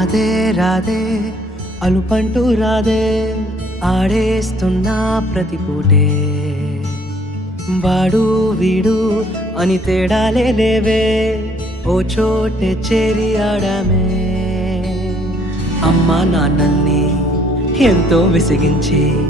రాధే రాధే అలుపంటూ రాధే ఆడేస్తున్నా ప్రతి పూటే వాడు వీడు అని తేడాలే లేవే ఓ చోటే చేరి ఆడామే అమ్మా నాన్నల్ని ఎంతో విసిగించి